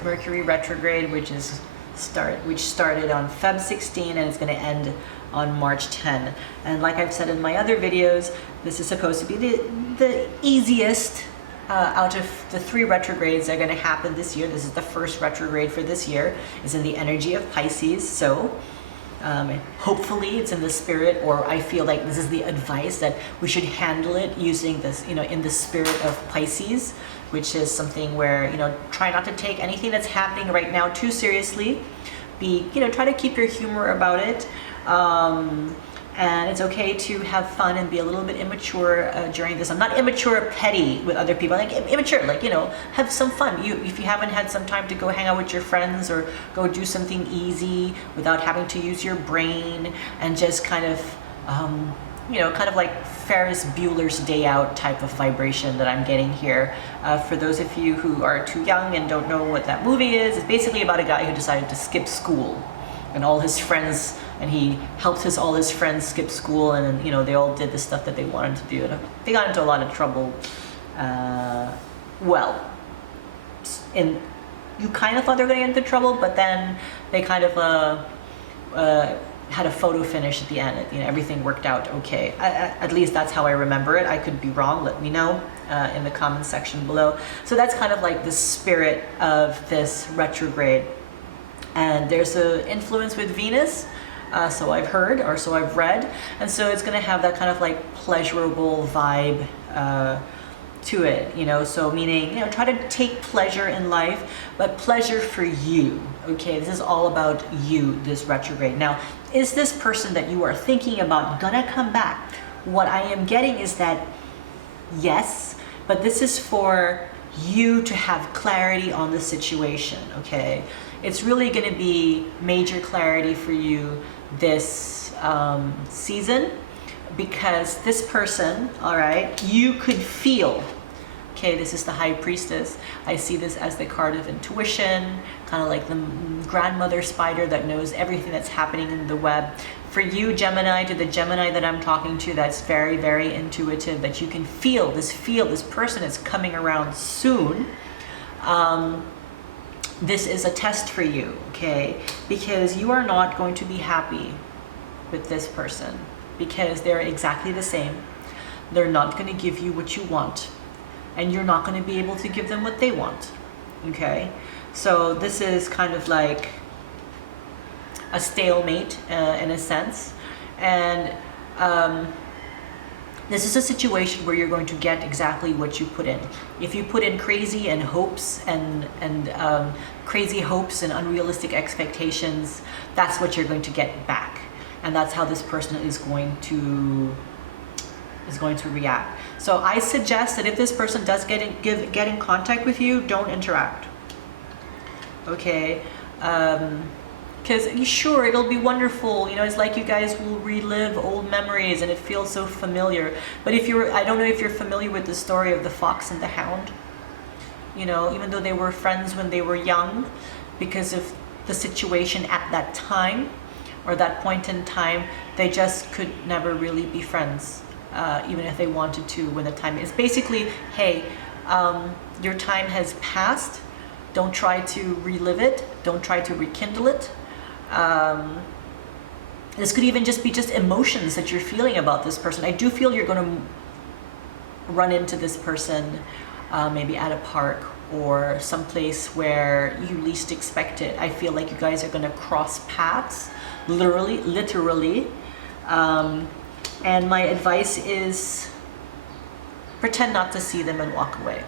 is Mercury Retrograde, which started on Feb 16 and it's going to end on March 10. And like I've said in my other videos, this is supposed to be the easiest out of the 3 retrogrades that are going to happen this year. This is the first retrograde for this year. It's in the energy of Pisces, so hopefully it's in the spirit, or I feel like this is the advice that we should handle it using this, in the spirit of Pisces, which is something where, try not to take anything that's happening right now too seriously. Try to keep your humor about it. And it's okay to have fun and be a little bit immature during this. I'm not immature or petty with other people. Like immature, have some fun. If you haven't had some time to go hang out with your friends or go do something easy without having to use your brain and just kind of like Ferris Bueller's Day Out type of vibration that I'm getting here. For those of you who are too young and don't know what that movie is, it's basically about a guy who decided to skip school. And all his friends, and he helped all his friends skip school, and then, they all did the stuff that they wanted to do. And they got into a lot of trouble. You kind of thought they were going to get into trouble, but then they kind of had a photo finish at the end. Everything worked out okay. At least that's how I remember it. I could be wrong. Let me know in the comments section below. So that's kind of like the spirit of this retrograde. And there's an influence with Venus, so I've heard, or so I've read, and so it's going to have that kind of like pleasurable vibe to it, so meaning, try to take pleasure in life, but pleasure for you, okay? This is all about you, this retrograde. Now, is this person that you are thinking about gonna come back? What I am getting is that yes, but this is for you to have clarity on the situation, okay? It's really going to be major clarity for you this season, because this person, all right, you could feel, okay, this is the High Priestess. I see this as the card of intuition, kind of like the grandmother spider that knows everything that's happening in the web. For you, Gemini, to the Gemini that I'm talking to, that's very, very intuitive, that you can feel this person is coming around soon. This is a test for you, okay? Because you are not going to be happy with this person, because they're exactly the same. They're not going to give you what you want, and you're not going to be able to give them what they want, okay? So this is kind of like a stalemate in a sense, and this is a situation where you're going to get exactly what you put in. If you put in crazy and hopes and crazy hopes and unrealistic expectations, that's what you're going to get back, and that's how this person is going to react. So I suggest that if this person does get in contact with you, don't interact. Okay. Because sure, it'll be wonderful, it's like you guys will relive old memories and it feels so familiar. But I don't know if you're familiar with the story of the fox and the hound. Even though they were friends when they were young, because of the situation at that time, or that point in time, they just could never really be friends, even if they wanted to when the time is. Basically, hey, your time has passed. Don't try to relive it. Don't try to rekindle it. This could even just be emotions that you're feeling about this person. I do feel you're going to run into this person maybe at a park or someplace where you least expect it. I feel like you guys are going to cross paths, literally. And my advice is pretend not to see them and walk away.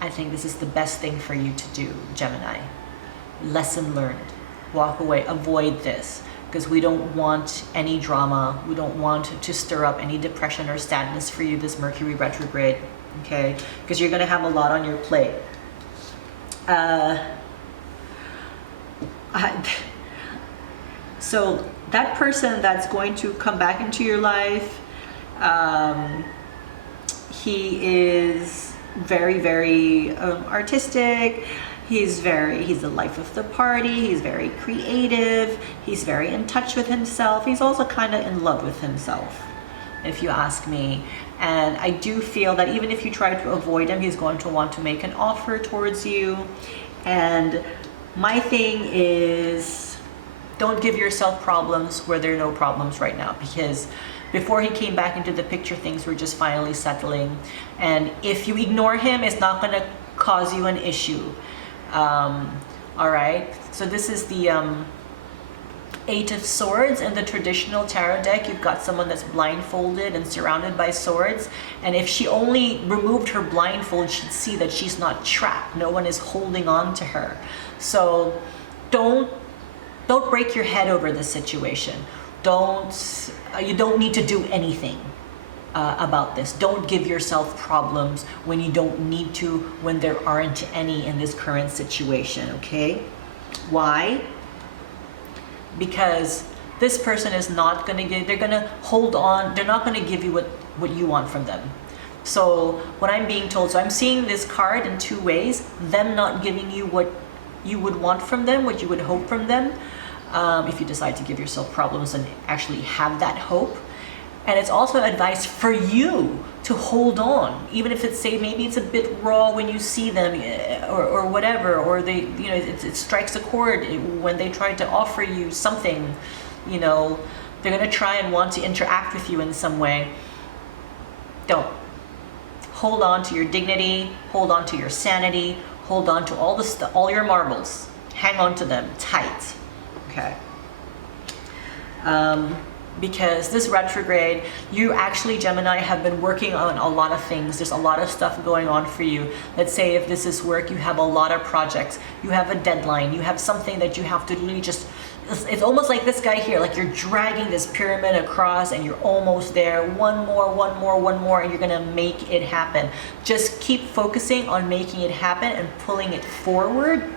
I think this is the best thing for you to do, Gemini. Lesson learned. Walk away, avoid this, because we don't want any drama. We don't want to stir up any depression or sadness for you this Mercury retrograde, okay? Because you're going to have a lot on your plate. So that person that's going to come back into your life, he is very, very artistic. He's the life of the party. He's very creative. He's very in touch with himself. He's also kind of in love with himself, if you ask me. And I do feel that even if you try to avoid him, he's going to want to make an offer towards you. And my thing is, don't give yourself problems where there are no problems right now, because before he came back into the picture, things were just finally settling. And if you ignore him, it's not going to cause you an issue. All right. So this is the Eight of Swords. In the traditional tarot deck, you've got someone that's blindfolded and surrounded by swords. And if she only removed her blindfold, she'd see that she's not trapped. No one is holding on to her. So don't break your head over this situation. You don't need to do anything about this. Don't give yourself problems when you don't need to, when there aren't any in this current situation, okay? Why? Because this person is not going to give, they're going to hold on, they're not going to give you what you want from them. So what I'm being told, so I'm seeing this card in two ways: them not giving you what you would want from them, what you would hope from them, if you decide to give yourself problems and actually have that hope. And it's also advice for you to hold on, even if it's, say, maybe it's a bit raw when you see them, or whatever, or they, you know, it strikes a chord when they try to offer you something. You know, they're gonna try and want to interact with you in some way. Don't. Hold on to your dignity. Hold on to your sanity. Hold on to all your marbles. Hang on to them tight. Okay. Because this retrograde, you actually, Gemini, have been working on a lot of things. There's a lot of stuff going on for you. Let's say if this is work, you have a lot of projects. You have a deadline. You have something that you have to really just, it's almost like this guy here, like you're dragging this pyramid across and you're almost there. One more, and you're gonna make it happen. Just keep focusing on making it happen and pulling it forward.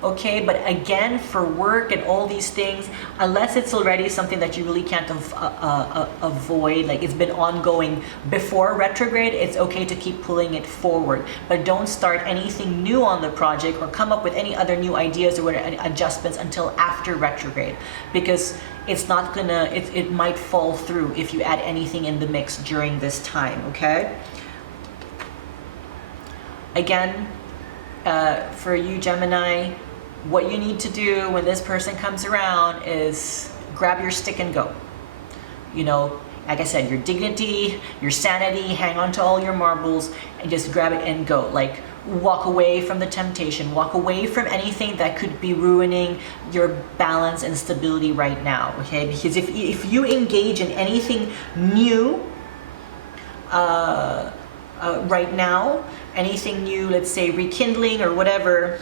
Okay, but again, for work and all these things, unless it's already something that you really can't avoid, like it's been ongoing before retrograde, it's okay to keep pulling it forward. But don't start anything new on the project or come up with any other new ideas or adjustments until after retrograde, because it's not gonna, it might fall through if you add anything in the mix during this time, okay? Again, for you, Gemini, what you need to do when this person comes around is grab your stick and go. You know, like I said, your dignity, your sanity, hang on to all your marbles and just grab it and go. Like, walk away from the temptation, walk away from anything that could be ruining your balance and stability right now, okay? Because if you engage in anything new right now, anything new, let's say rekindling or whatever,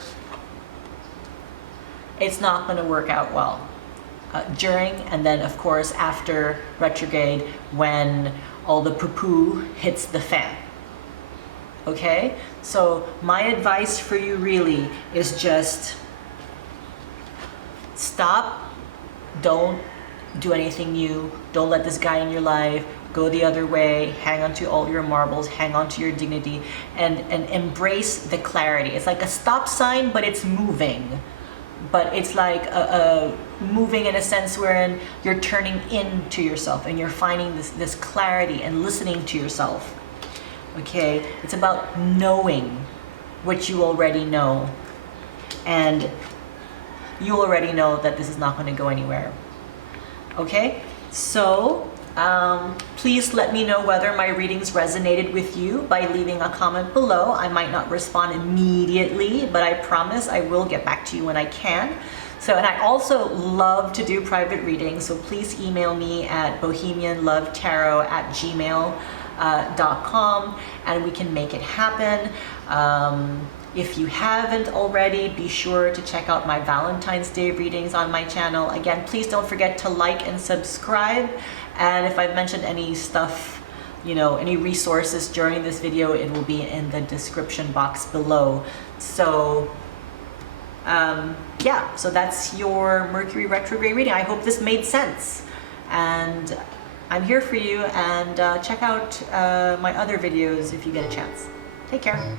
it's not going to work out well during and then, of course, after retrograde, when all the poo-poo hits the fan. Okay? So my advice for you really is just stop. Don't do anything new. Don't let this guy in your life. Go the other way. Hang on to all your marbles. Hang on to your dignity, and embrace the clarity. It's like a stop sign, but it's moving. But it's like a moving in a sense wherein you're turning into yourself and you're finding this clarity and listening to yourself. Okay? It's about knowing what you already know. And you already know that this is not going to go anywhere. Okay? So, please let me know whether my readings resonated with you by leaving a comment below. I might not respond immediately, but I promise I will get back to you when I can. So, and I also love to do private readings, so please email me at BohemianLoveTarot@gmail.com and we can make it happen. If you haven't already, be sure to check out my Valentine's Day readings on my channel. Again, please don't forget to like and subscribe. And if I've mentioned any stuff, you know, any resources during this video, it will be in the description box below. So, yeah, so that's your Mercury retrograde reading. I hope this made sense. And I'm here for you, and check out my other videos if you get a chance. Take care.